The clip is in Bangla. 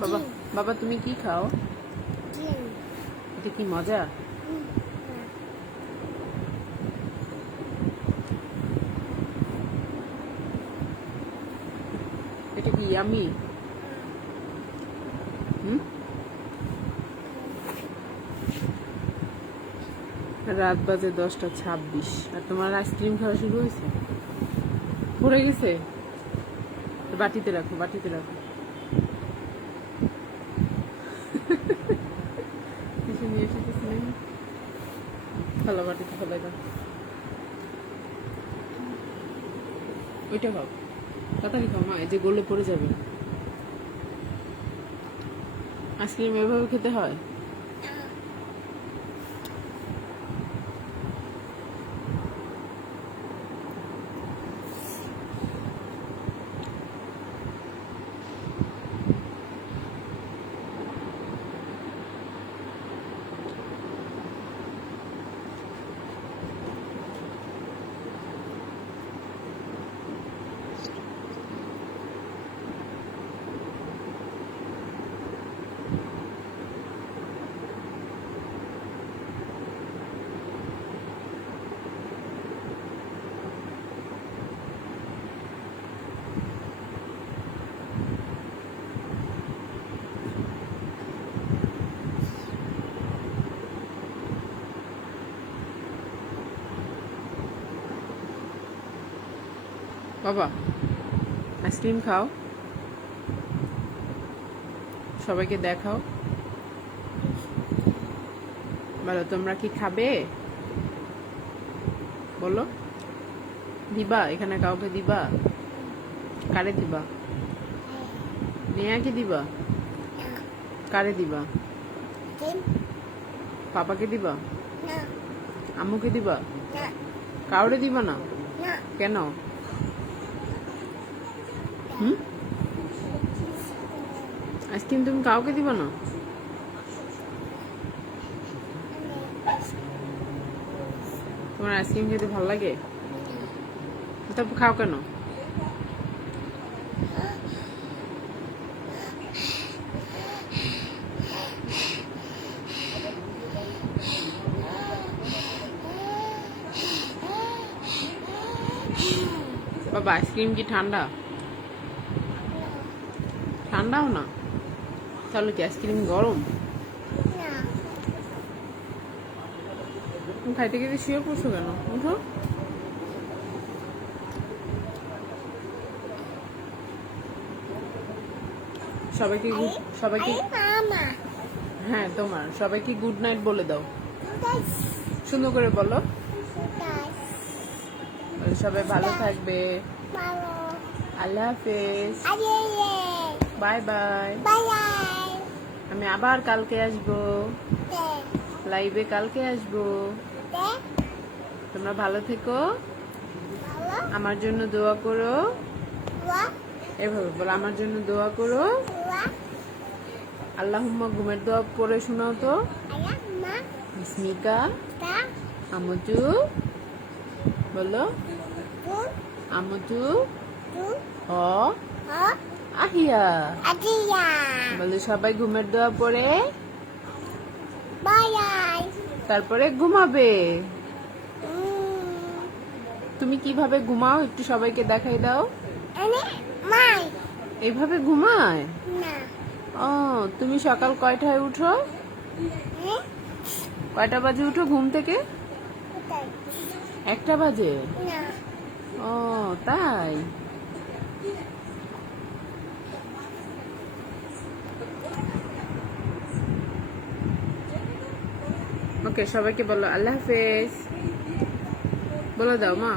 বাবা বাবা তুমি কি খাও? এটা কি মজা? এটা কি ইয়ামি? রাত বাজে 10:26 আর তোমার আইসক্রিম খাওয়া শুরু হয়েছে? পড়ে গেছে? বাটিতে রাখো, বাটিতে রাখো। কিছু নিয়ে এসেছি নাকি? ফেলো, বাটিতে ফেলে দাও। ওইটা খাও, তাড়াতাড়ি খাও মা, এই যে গলে পড়ে যাবে। আইসক্রিম এভাবে খেতে হয়? বাবা আইসক্রিম খাও, সবাইকে দেখাও। বলো তোমরা কি খাবে? বলো, দিবা? এখানে কাউকে দিবা? কারে দিবা? নেয়াকে দিবা? কারে দিবা? পাপাকে দিবা? আম্মুকে দিবা? কাউরে দিবা না? কেন? আইসক্রিম তুমি কাউকে দিবা না? তোমার আইসক্রিম খেতে ভালো লাগে? তারপর খাও কেন? বাবা আইসক্রিম কি ঠান্ডা? ঠান্ডাও না? তাহলে কি আইসক্রিম গরম? তুমি খাইতে খেতে শুয়ে পড়ছো কেন? উঠো। সবাইকে হ্যাঁ তোমার সবাইকে গুড নাইট বলে দাও, সুন্দর করে বলো। সবাই ভালো থাকবে। আল্লাহ হাফেজ, বাই বাই। আমি আবার কালকে আসবো লাইভে, কালকে আসবো। তোমরা ভালো থেকো, আমার জন্য দোয়া করো। এভাবে বলো, আমার জন্য দোয়া করো। আল্লাহুম্মা ঘুমের দোয়া পড়ে শোনাও তো। বিসমিকা আমুজু বলো, আমুজু ও আহিয়া বলে। সবাই ঘুমের দোয়া পড়ে তারপরে ঘুমাবে। তুমি কিভাবে ঘুমাও একটু সবাইকে দেখাই দাও। এইভাবে ঘুমায়? ও, তুমি সকাল কয়টায় উঠো? কয়টা বাজে উঠো ঘুম থেকে? 1টা বাজে? ও তাই। ওকে, সবাইকে বলো আল্লাহ হাফেজ বলে দাও মা।